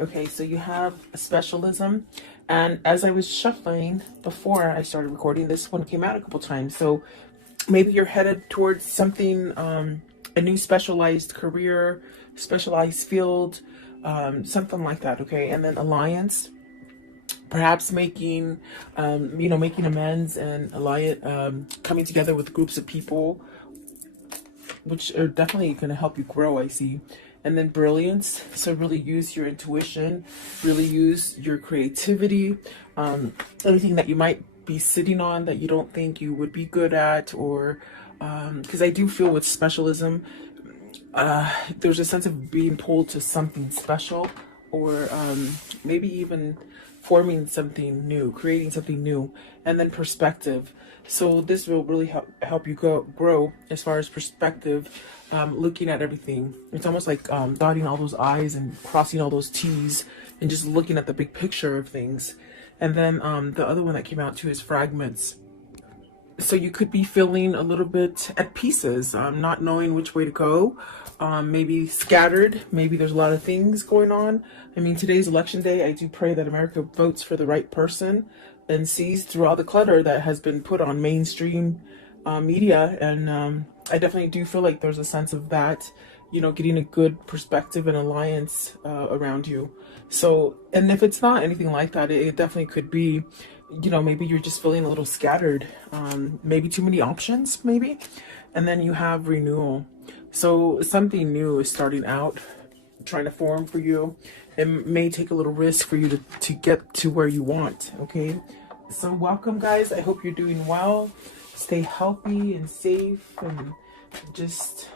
Okay, so you have a specialism. And as I was shuffling before I started recording, this one came out a couple times. So maybe you're headed towards something, a new specialized career, specialized field, something like that. Okay, and then alliance, perhaps making, making amends and alliance, coming together with groups of people, which are definitely going to help you grow, I see. And then brilliance, so really use your intuition, really use your creativity, anything that you might be sitting on that you don't think you would be good at, or because I do feel with specialism, there's a sense of being pulled to something special, or maybe even forming something new, creating something new. And then perspective, so this will really help you grow as far as perspective, looking at everything. It's almost like dotting all those I's and crossing all those T's and just looking at the big picture of things. And then the other one that came out too is fragments. So you could be feeling a little bit at pieces, not knowing which way to go, maybe scattered, maybe there's a lot of things going on. I mean, today's election day. I do pray that America votes for the right person and sees through all the clutter that has been put on mainstream media. And I definitely do feel like there's a sense of that, getting a good perspective and alliance around you. So, and if it's not anything like that, it definitely could be, maybe you're just feeling a little scattered, maybe too many options, maybe. And then you have renewal. So something new is starting out, trying to form for you. It may take a little risk for you to get to where you want, okay? So welcome, guys. I hope you're doing well. Stay healthy and safe, and just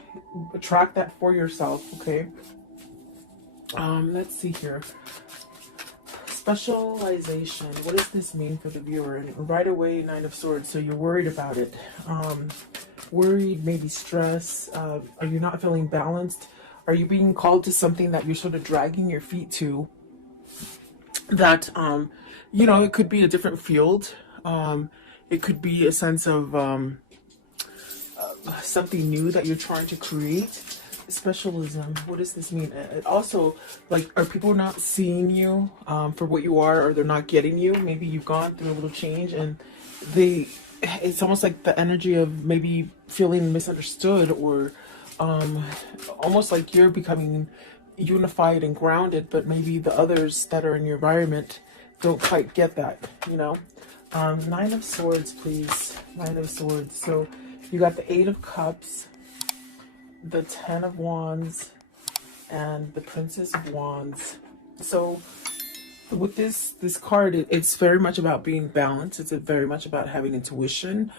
attract that for yourself, okay? Let's see here. Specialization. What does this mean for the viewer? And right away, Nine of Swords. So you're worried about it. Worried, maybe stress. Are you not feeling balanced? Are you being called to something that you're sort of dragging your feet to? That, it could be a different field. It could be a sense of something new that you're trying to create. Specialism. What does this mean? It also, like, are people not seeing you for what you are, or they're not getting you? Maybe you've gone through a little change, and it's almost like the energy of maybe feeling misunderstood, or almost like you're becoming unified and grounded, but maybe the others that are in your environment don't quite get that, Nine of Swords, please. Nine of Swords. So you got the Eight of Cups, the Ten of Wands, and the Princess of Wands. So with this card, it's very much about being balanced. It's very much about having intuition.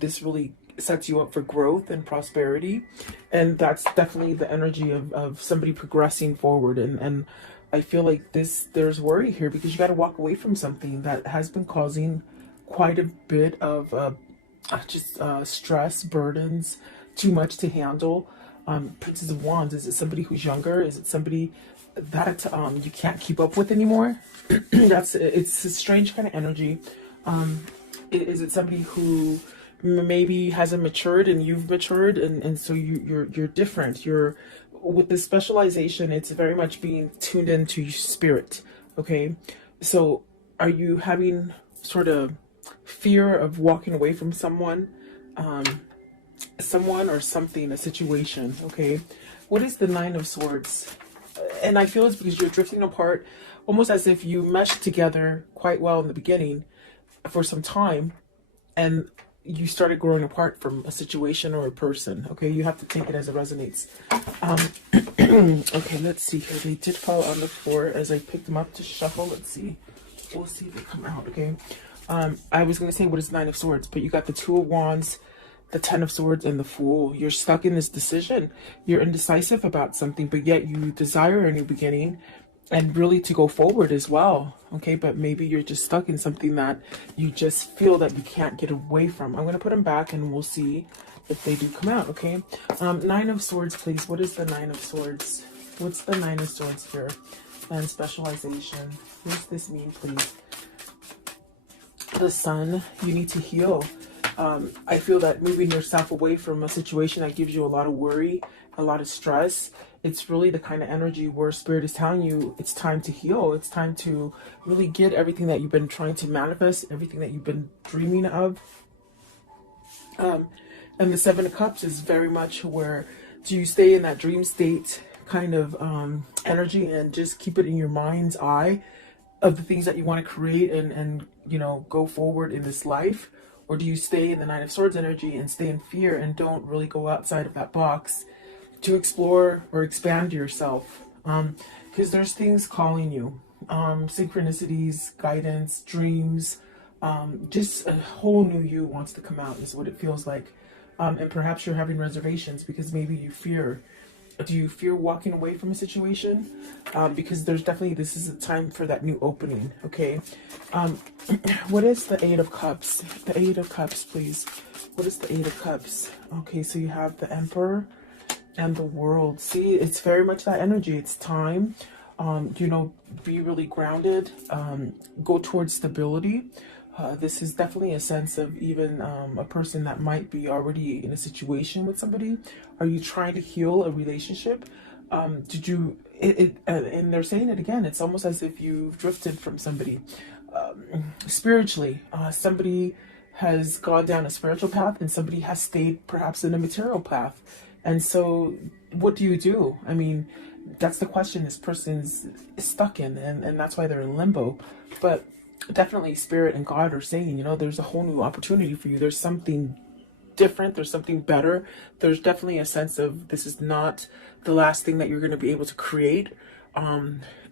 This really sets you up for growth and prosperity, and that's definitely the energy of somebody progressing forward. And I feel like there's worry here, because you got to walk away from something that has been causing quite a bit of stress, burdens, too much to handle. Princess of Wands, is it somebody who's younger? Is it somebody that you can't keep up with anymore? It's a strange kind of energy. Is it somebody who maybe hasn't matured and you've matured, and so you're different? You're with this specialization, it's very much being tuned into your spirit, okay? So are you having sort of fear of walking away from someone or something, a situation, okay? What is the Nine of Swords? And I feel it's because you're drifting apart, almost as if you meshed together quite well in the beginning for some time, and you started growing apart from a situation or a person, okay? You have to take it as it resonates. Okay, let's see here. They did fall on the floor as I picked them up to shuffle. Let's see. We'll see if they come out, okay? I was going to say, what is Nine of Swords? But you got the Two of Wands, the Ten of Swords, and the Fool. You're stuck in this decision. You're indecisive about something, but yet you desire a new beginning and really to go forward as well, okay? But maybe you're just stuck in something that you just feel that you can't get away from. I'm going to put them back and we'll see if they do come out, okay? Nine of Swords, please. What is the Nine of Swords? What's the Nine of Swords here? And specialization. What does this mean, please? The Sun. You need to heal. I feel that moving yourself away from a situation that gives you a lot of worry a lot of stress. It's really the kind of energy where spirit is telling you it's time to heal. It's time to really get everything that you've been trying to manifest, everything that you've been dreaming of. And the Seven of Cups is very much where do you stay in that dream state kind of energy and just keep it in your mind's eye of the things that you want to create and you know, go forward in this life? Or do you stay in the Nine of Swords energy and stay in fear and don't really go outside of that box to explore or expand yourself? Because there's things calling you, synchronicities, guidance, dreams, just a whole new you wants to come out is what it feels like. And perhaps you're having reservations because maybe you fear. Do you fear walking away from a situation? Because there's definitely, this is a time for that new opening, okay? What is the Eight of Cups? The Eight of Cups, please. What is the Eight of Cups? Okay, so you have the Emperor and the World. See, it's very much that energy. It's time, you know, be really grounded, go towards stability. This is definitely a sense of even a person that might be already in a situation with somebody. Are you trying to heal a relationship? Did you, and they're saying it again, it's almost as if you've drifted from somebody. Spiritually, somebody has gone down a spiritual path and somebody has stayed perhaps in a material path. And so what do you do? I mean, that's the question this person's stuck in, and that's why they're in limbo. But definitely Spirit and God are saying, you know, there's a whole new opportunity for you. There's something different. There's something better. There's definitely a sense of this is not the last thing that you're going to be able to create.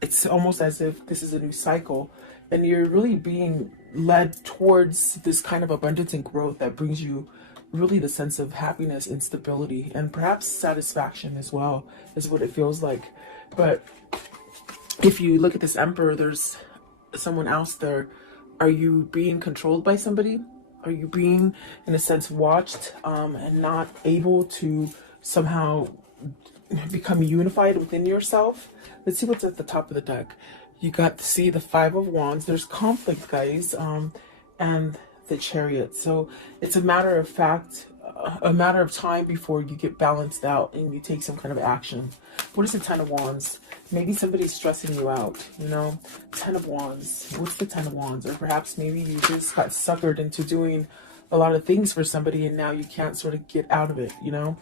It's almost as if this is a new cycle and you're really being led towards this kind of abundance and growth that brings you really the sense of happiness and stability and perhaps satisfaction as well is what it feels like. But if you look at this Emperor, there's someone else there. Are you being controlled by somebody? Are you being, in a sense, watched and not able to somehow become unified within yourself? Let's see what's at the top of the deck. You got to see the Five of Wands. There's conflict, guys, and the Chariot. So it's a matter of fact, a matter of time before you get balanced out and you take some kind of action. What is the Ten of Wands? Maybe somebody's stressing you out, you know? Ten of Wands. What's the Ten of Wands? Or perhaps maybe you just got suckered into doing a lot of things for somebody and now you can't sort of get out of it, you know?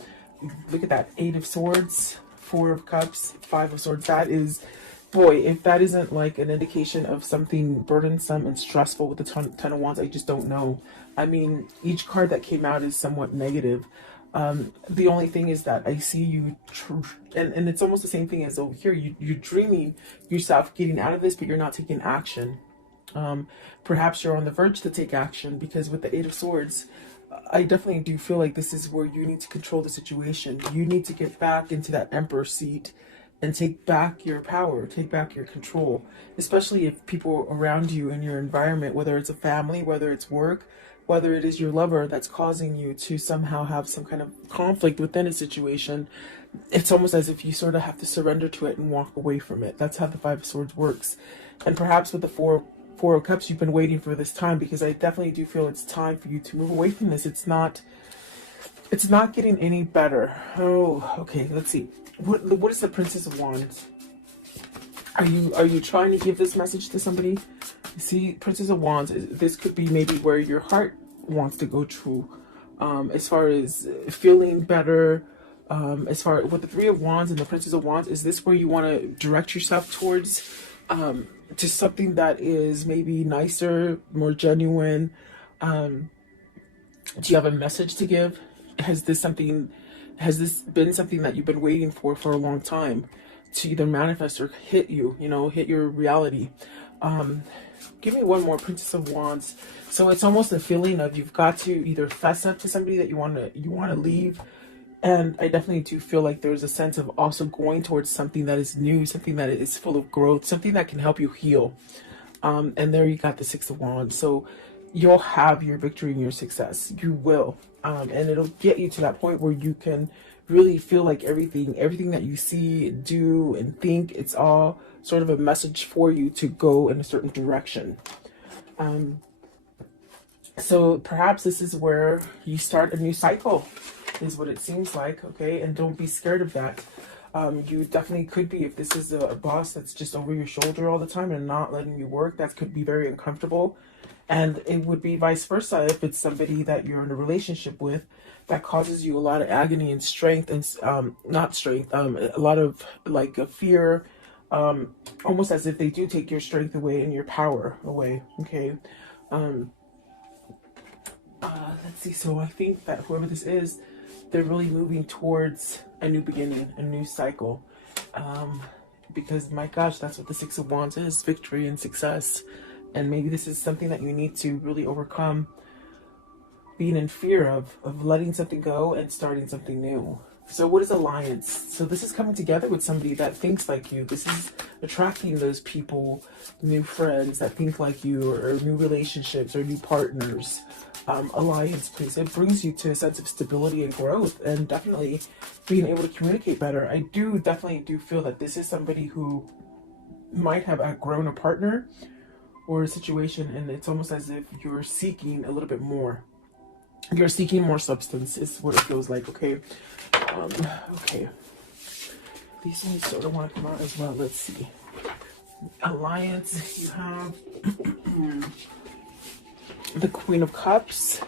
Look at that. Eight of Swords, Four of Cups, Five of Swords. That is, boy, if that isn't like an indication of something burdensome and stressful with the Ten of Wands, I just don't know. I mean, each card that came out is somewhat negative. The only thing is that I see you, and it's almost the same thing as over here. You're dreaming yourself getting out of this, but you're not taking action. Perhaps you're on the verge to take action because with the Eight of Swords, I definitely do feel like this is where you need to control the situation. You need to get back into that Emperor seat and take back your power, take back your control, especially if people around you in your environment, whether it's a family, whether it's work, whether it is your lover that's causing you to somehow have some kind of conflict within a situation. It's almost as if you sort of have to surrender to it and walk away from it. That's how the Five of Swords works. And perhaps with the Four of Cups, you've been waiting for this time, because I definitely do feel it's time for you to move away from this. It's not getting any better. Oh, okay, let's see. What is the Princess of Wands? Are you trying to give this message to somebody? You see, Princess of Wands, this could be maybe where your heart wants to go to, as far as feeling better, as far with the Three of Wands and the Princess of Wands. Is this where you want to direct yourself towards, to something that is maybe nicer, more genuine? Do you have a message to give? Has this been something that you've been waiting for a long time to either manifest or hit you, hit your reality? Give me one more, Princess of Wands. So it's almost a feeling of you've got to either fess up to somebody that you want to leave. And I definitely do feel like there's a sense of also going towards something that is new, something that is full of growth, something that can help you heal. And there you got the Six of Wands. So you'll have your victory and your success. You will. And it'll get you to that point where you can really feel like everything that you see, do, and think, it's all sort of a message for you to go in a certain direction. So perhaps this is where you start a new cycle. is what it seems like, okay? And don't be scared of that. You definitely could be, if this is a boss that's just over your shoulder all the time and not letting you work, that could be very uncomfortable. And it would be vice versa if it's somebody that you're in a relationship with that causes you a lot of agony and strength and not strength, a lot of like a fear, almost as if they do take your strength away and your power away. Okay. Let's see. So I think that whoever this is, they're really moving towards a new beginning, a new cycle. Because my gosh, that's what the Six of Wands is, victory and success. And maybe this is something that you need to really overcome, being in fear of letting something go and starting something new. So what is alliance? So this is coming together with somebody that thinks like you. This is attracting those people, new friends that think like you, or new relationships or new partners. Alliance, please. It brings you to a sense of stability and growth, and definitely being able to communicate better. I definitely do feel that this is somebody who might have outgrown a partner or a situation, and it's almost as if you're seeking a little bit more. You're seeking more substance is what it feels like, okay? Okay. These ones sort of want to come out as well. Let's see. Alliance, you have the Queen of Cups.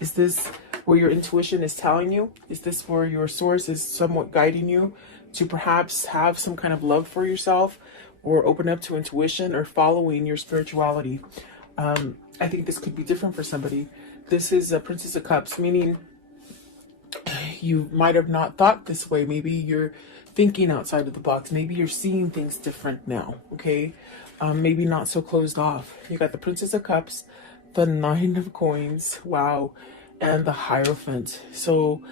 Is this where your intuition is telling you? Is this where your source is somewhat guiding you to perhaps have some kind of love for yourself, or open up to intuition, or following your spirituality? I think this could be different for somebody. This is a Princess of Cups, meaning you might have not thought this way. Maybe you're thinking outside of the box. Maybe you're seeing things different now, okay? Maybe not so closed off. You got the Princess of Cups, the Nine of Coins, wow, and the Hierophant. So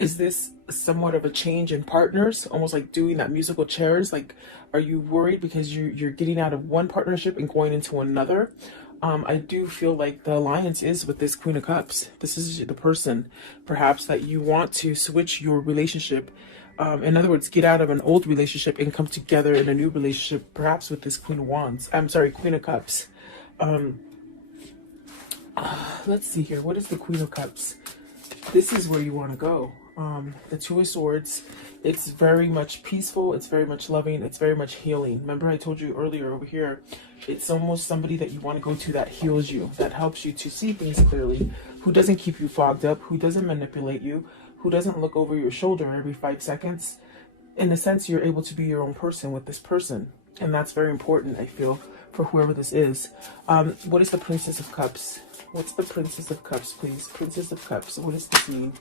is this somewhat of a change in partners, almost like doing that musical chairs? Like, are you worried because you're getting out of one partnership and going into another? I do feel like the alliance is with this Queen of Cups. This is the person, perhaps, that you want to switch your relationship. In other words, get out of an old relationship and come together in a new relationship, perhaps with this Queen of Wands. I'm sorry, Queen of Cups. Let's see here. What is the Queen of Cups? This is where you want to go. The Two of Swords. It's very much peaceful. It's very much loving. It's very much healing. Remember I told you earlier over here, it's almost somebody that you want to go to that heals you, that helps you to see things clearly, who doesn't keep you fogged up, who doesn't manipulate you, who doesn't look over your shoulder every 5 seconds. In a sense, you're able to be your own person with this person. And that's very important, I feel, for whoever this is. What is the Princess of Cups? What's the Princess of Cups, please? Princess of Cups. What does this mean?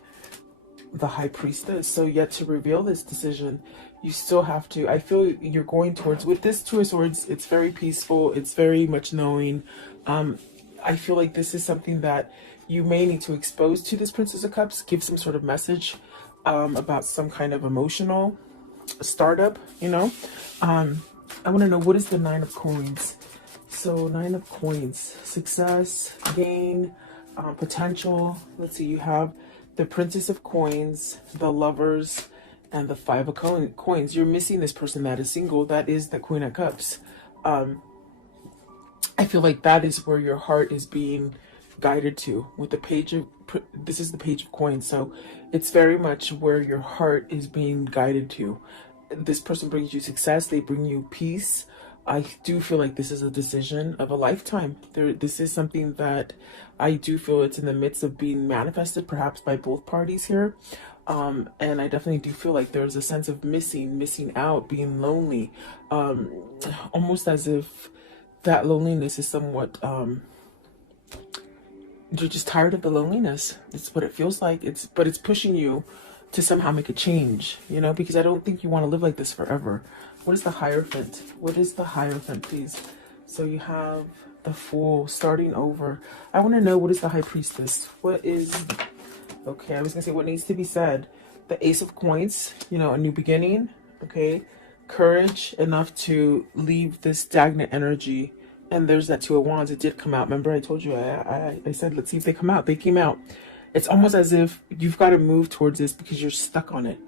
The High Priestess. So yet to reveal this decision, you still have to, I feel you're going towards, with this Two of Swords, it's very peaceful. It's very much knowing. I feel like this is something that you may need to expose to this Princess of Cups, give some sort of message about some kind of emotional startup, you know. I want to know, what is the Nine of Coins? So Nine of Coins, success, gain, potential. Let's see, you have the Princess of Coins, the Lovers, and the Five of Coins. You're missing this person that is single. That is the Queen of Cups. I feel like that is where your heart is being guided to with the Page of, this is the Page of Coins. So it's very much where your heart is being guided to. This person brings you success. They bring you peace. I do feel like this is a decision of a lifetime. This is something that I do feel it's in the midst of being manifested, perhaps by both parties here. And I definitely do feel like there's a sense of missing out, being lonely, almost as if that loneliness is somewhat, you're just tired of the loneliness. It's what it feels like. But it's pushing you to somehow make a change, you know, because I don't think you want to live like this forever. What is the Hierophant? What is the Hierophant, please? So you have the Fool, starting over. I want to know, what is the High Priestess? What is, okay, I was going to say what needs to be said. The Ace of Coins, you know, a new beginning, okay? Courage enough to leave this stagnant energy. And there's that Two of Wands. It did come out. Remember I told you, I said, let's see if they come out. They came out. It's almost as if you've got to move towards this because you're stuck on it.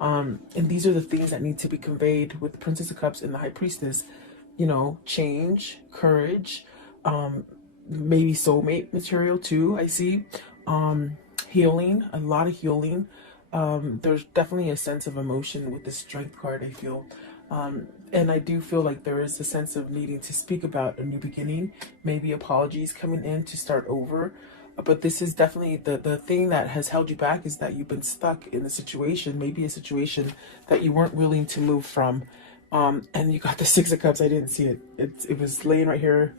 And these are the things that need to be conveyed with the Princess of Cups and the High Priestess. You know, change, courage, maybe soulmate material too, I see. healing, a lot of healing. There's definitely a sense of emotion with the Strength card, I feel. And I do feel like there is a sense of needing to speak about a new beginning, maybe apologies coming in to start over. But this is definitely the thing that has held you back, is that you've been stuck in a situation, maybe a situation that you weren't willing to move from. And you got the Six of Cups. I didn't see it. It was laying right here.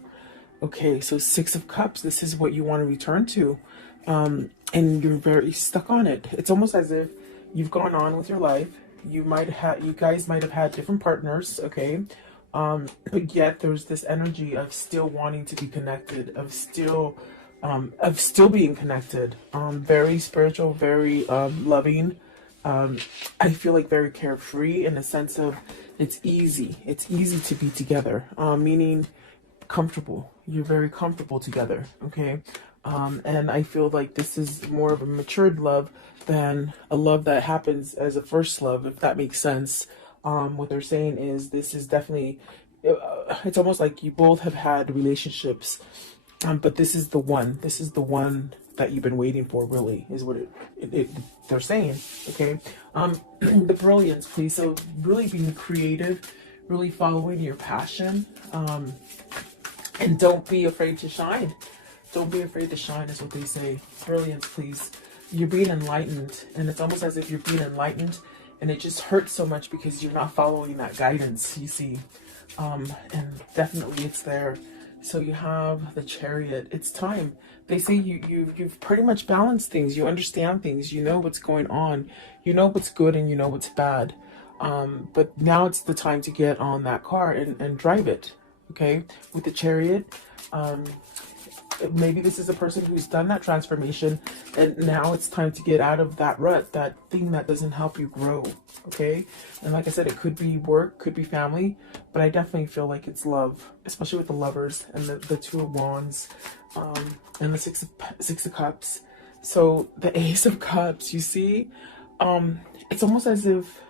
Okay, so Six of Cups, this is what you want to return to. And you're very stuck on it. It's almost as if you've gone on with your life. You guys might have had different partners, okay? But yet there's this energy of still wanting to be connected, of still being connected. Very spiritual, very loving. I feel like very carefree, in the sense of it's easy. It's easy to be together, meaning comfortable. You're very comfortable together, okay? And I feel like this is more of a matured love than a love that happens as a first love, if that makes sense. What they're saying is this is definitely, it's almost like you both have had relationships, but this is the one. This is the one that you've been waiting for, really, is what they're saying, okay? The brilliance, please. So really being creative, really following your passion, and don't be afraid to shine. Don't be afraid to shine, is what they say. Brilliance, please. You're being enlightened, and it's almost as if you're being enlightened, and it just hurts so much because you're not following that guidance, you see. And definitely it's there. So you have the Chariot. It's time. They say you've pretty much balanced things. You understand things. You know what's going on. You know what's good and you know what's bad. But now it's the time to get on that car and drive it. Okay, with the Chariot. Maybe this is a person who's done that transformation, and now it's time to get out of that rut, that thing that doesn't help you grow. Okay, and like I said, it could be work, could be family, but I definitely feel like it's love, especially with the Lovers and the Two of Wands, and the Six of Cups. So the Ace of Cups, you see, it's almost as if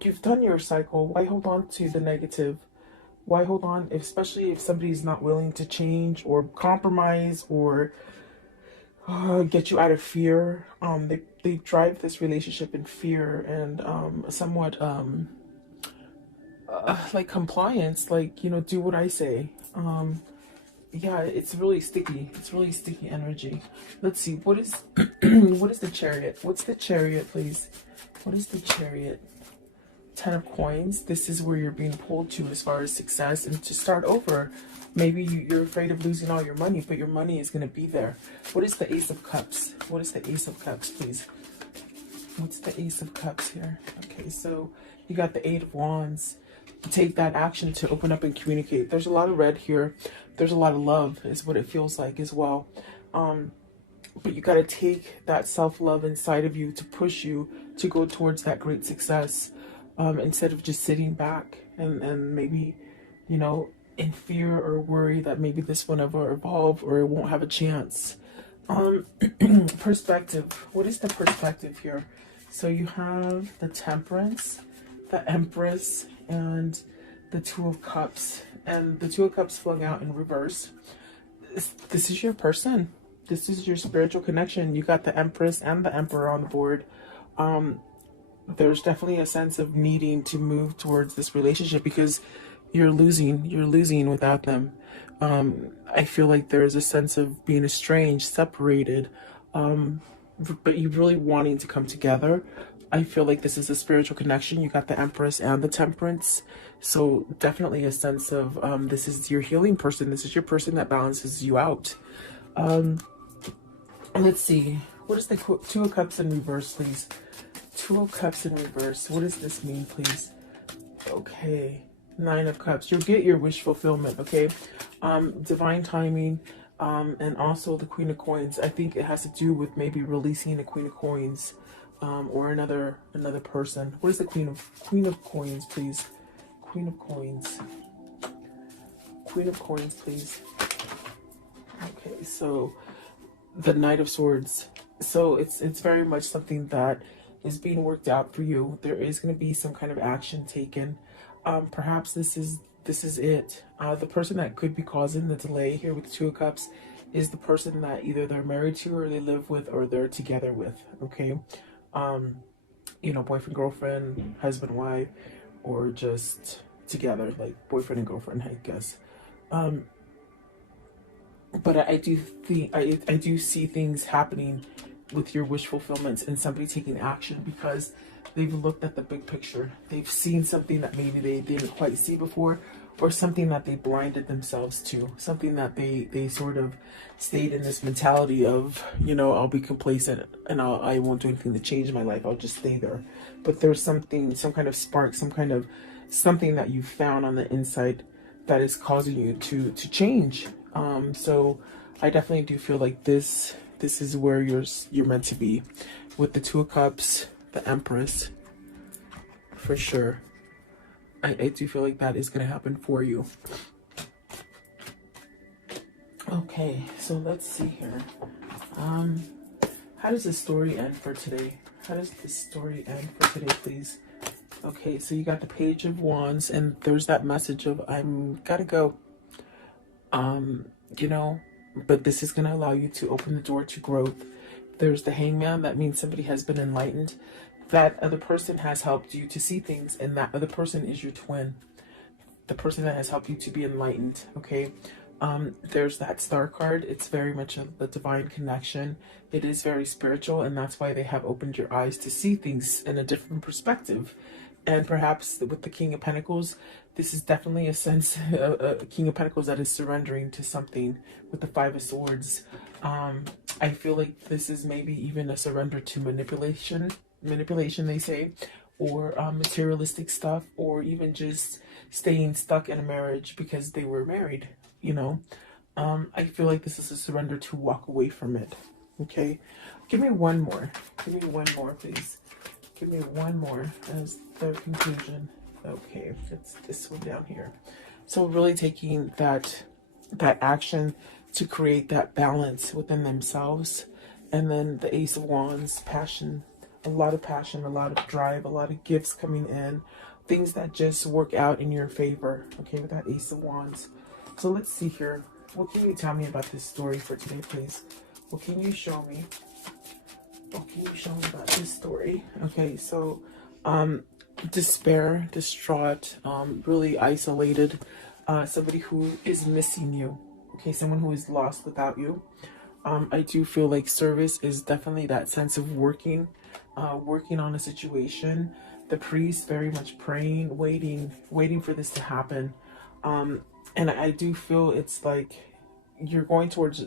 you've done your cycle. Why hold on to the negative? Why hold on, especially if somebody's not willing to change or compromise or get you out of fear? They drive this relationship in fear and somewhat like compliance, like, you know, do what I say. Yeah, it's really sticky. It's really sticky energy. Let's see, what is what is the Chariot? What's the Chariot, please? What is the Chariot? Ten of Coins. This is where you're being pulled to as far as success and to start over. Maybe you're afraid of losing all your money, but your money is going to be there. What is the Ace of Cups? What is the Ace of Cups, please? What's the Ace of Cups here? Okay, so you got the Eight of Wands. Take that action to open up and communicate. There's a lot of red here. There's a lot of love, is what it feels like as well. But you got to take that self-love inside of you to push you to go towards that great success. Instead of just sitting back and maybe, you know, in fear or worry that maybe this will never evolve or it won't have a chance. Perspective. What is the perspective here? So you have the Temperance, the Empress, and the Two of Cups. And the Two of Cups flung out in reverse. This is your person. This is your spiritual connection. You got the Empress and the Emperor on the board. There's definitely a sense of needing to move towards this relationship because you're losing without them. I feel like there's a sense of being estranged, separated, but you really wanting to come together. I feel like this is a spiritual connection. You got the Empress and the Temperance. So definitely a sense of this is your healing person. This is your person that balances you out. Let's see. What is the Two of Cups in reverse, please? Two of Cups in reverse. What does this mean, please? Okay. Nine of Cups. You'll get your wish fulfillment, okay? Divine timing, and also the Queen of Coins. I think it has to do with maybe releasing the Queen of Coins, or another person. What is the Queen of Coins, please? Queen of Coins. Queen of Coins, please. Okay, so the Knight of Swords. So it's very much something that is being worked out for you. There is going to be some kind of action taken. Perhaps this is it. The person that could be causing the delay here with the Two of Cups is the person that either they're married to or they live with or they're together with, okay? Um, boyfriend, girlfriend, husband, wife, or just together, like boyfriend and girlfriend, I guess. Um, but I do think I do see things happening with your wish fulfillments and somebody taking action because they've looked at the big picture. They've seen something that maybe they didn't quite see before, or something that they blinded themselves to, something that they sort of stayed in this mentality of, I'll be complacent and I won't do anything to change my life. I'll just stay there. But there's something, some kind of spark, some kind of something that you found on the inside that is causing you to change. So I definitely do feel like this is where you're meant to be, with the Two of Cups, the Empress, for sure. I do feel like that is going to happen for you. Okay, so let's see here. How does this story end for today? How does this story end for today, please? Okay, so you got the Page of Wands, and there's that message of I'm gotta go. But this is gonna allow you to open the door to growth. There's the Hangman, that means somebody has been enlightened. That other person has helped you to see things, and that other person is your twin. The person that has helped you to be enlightened, okay? There's that Star card. It's very much a divine connection. It is very spiritual, and that's why they have opened your eyes to see things in a different perspective. And perhaps with the King of Pentacles, this is definitely a sense, a King of Pentacles that is surrendering to something with the Five of Swords. I feel like this is maybe even a surrender to manipulation, they say, or materialistic stuff, or even just staying stuck in a marriage because they were married, I feel like this is a surrender to walk away from it, okay? Give me one more. Give me one more, please. Give me one more as the conclusion. Okay, it's this one down here. So really taking that action to create that balance within themselves. And then the Ace of Wands, passion, a lot of drive, a lot of gifts coming in, things that just work out in your favor, okay, with that Ace of Wands. So let's see here. What can you tell me about this story for today, please? What can you show me? What can you show me about this story? Okay, so despair, distraught, really isolated, somebody who is missing you, okay, someone who is lost without you. I do feel like service is definitely that sense of working on a situation. The priest very much praying, waiting for this to happen. And I do feel it's like you're going towards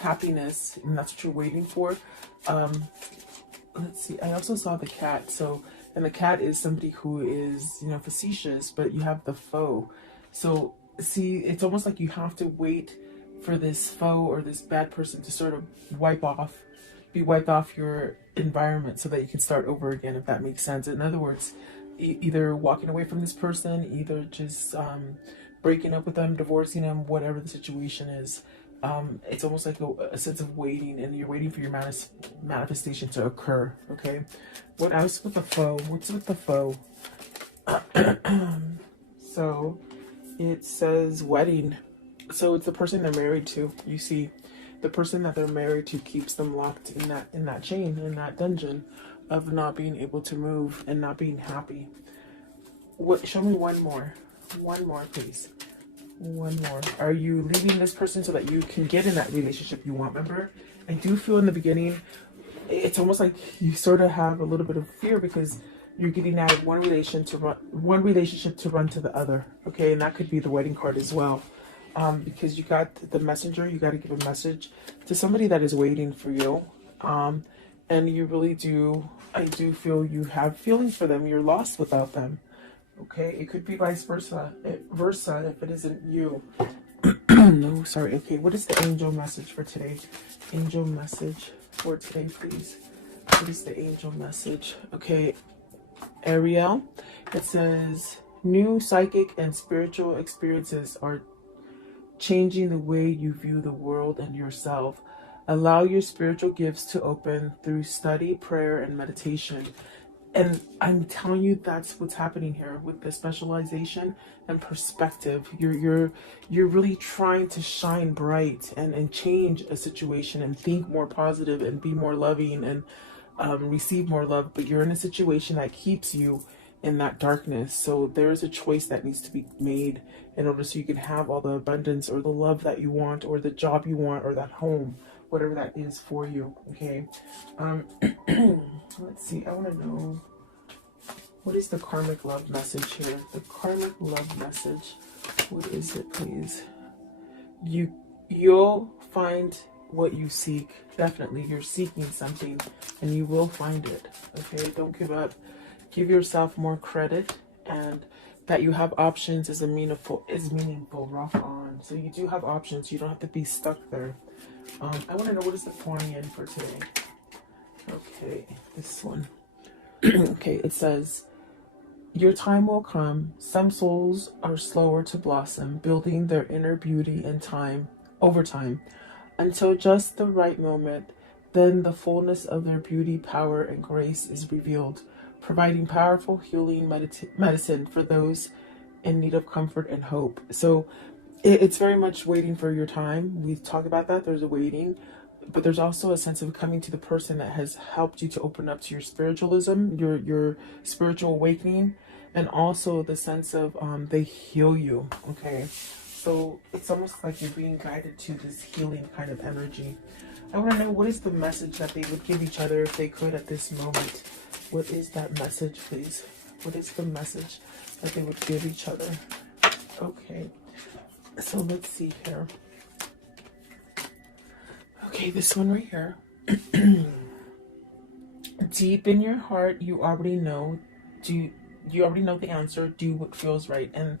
happiness, and that's what you're waiting for. Let's see, I also saw the cat. So, and the cat is somebody who is, facetious, but you have the foe. So see, it's almost like you have to wait for this foe or this bad person to sort of wipe off your environment so that you can start over again, if that makes sense. In other words, either walking away from this person, either just breaking up with them, divorcing them, whatever the situation is. It's almost like a sense of waiting, and you're waiting for your manifestation to occur, okay? What else with the foe? What's with the foe? So it says wedding. So it's the person they're married to. You see, the person that they're married to keeps them locked in that chain, in that dungeon of not being able to move and not being happy. Show me one more, please. One more. Are you leaving this person so that you can get in that relationship you want? Remember, I do feel in the beginning, it's almost like you sort of have a little bit of fear because you're getting out of one relationship to run to the other. Okay, and that could be the wedding card as well. Because you got the messenger, you got to give a message to somebody that is waiting for you. And you really do, I do feel you have feelings for them. You're lost without them. Okay, it could be vice versa if it isn't you. No, sorry. Okay, what is the angel message for today? Angel message for today, please. What is the angel message? Okay, Ariel, it says, new psychic and spiritual experiences are changing the way you view the world and yourself. Allow your spiritual gifts to open through study, prayer, and meditation. And I'm telling you, that's what's happening here with the specialization and perspective. You're really trying to shine bright and change a situation and think more positive and be more loving and receive more love. But you're in a situation that keeps you in that darkness. So there is a choice that needs to be made in order so you can have all the abundance or the love that you want or the job you want or that home, whatever that is for you. Okay. Let's see. I want to know, what is the karmic love message here? The karmic love message. What is it, please? You'll find what you seek. Definitely, you're seeking something, and you will find it. Okay. Don't give up. Give yourself more credit, and that you have options is meaningful. Rock on. So you do have options. You don't have to be stuck there. I want to know, what is the pouring in for today? Okay, this one. Okay, it says, your time will come. Some souls are slower to blossom, building their inner beauty in time, over time, until just the right moment. Then the fullness of their beauty, power, and grace is revealed, providing powerful healing medicine for those in need of comfort and hope. So it's very much waiting for your time. We talk about that. There's a waiting, but there's also a sense of coming to the person that has helped you to open up to your spiritualism, your spiritual awakening, and also the sense of they heal you. Okay, so it's almost like you're being guided to this healing kind of energy. I want to know, what is the message that they would give each other if they could at this moment? What is that message, please? What is the message that they would give each other? Okay, so let's see here. Okay, this one right here. Deep in your heart, you already know. You already know the answer. Do what feels right. And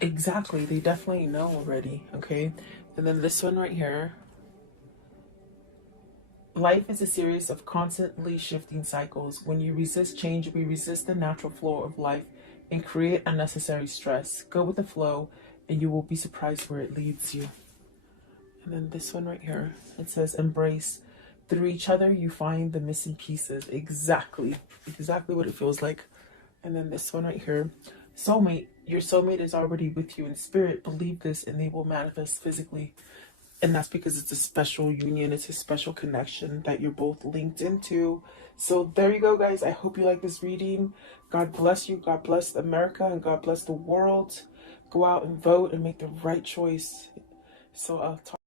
exactly, they definitely know already. Okay, and then this one right here. Life is a series of constantly shifting cycles. When you resist change, we resist the natural flow of life and create unnecessary stress. Go with the flow, and you will be surprised where it leads you. And then this one right here, it says, embrace. Through each other, you find the missing pieces. Exactly what it feels like. And then this one right here, soulmate. Your soulmate is already with you in spirit. Believe this, and they will manifest physically. And that's because it's a special union. It's a special connection that you're both linked into. So there you go, guys. I hope you like this reading. God bless you. God bless America, and God bless the world. Go out and vote and make the right choice. So I'll talk.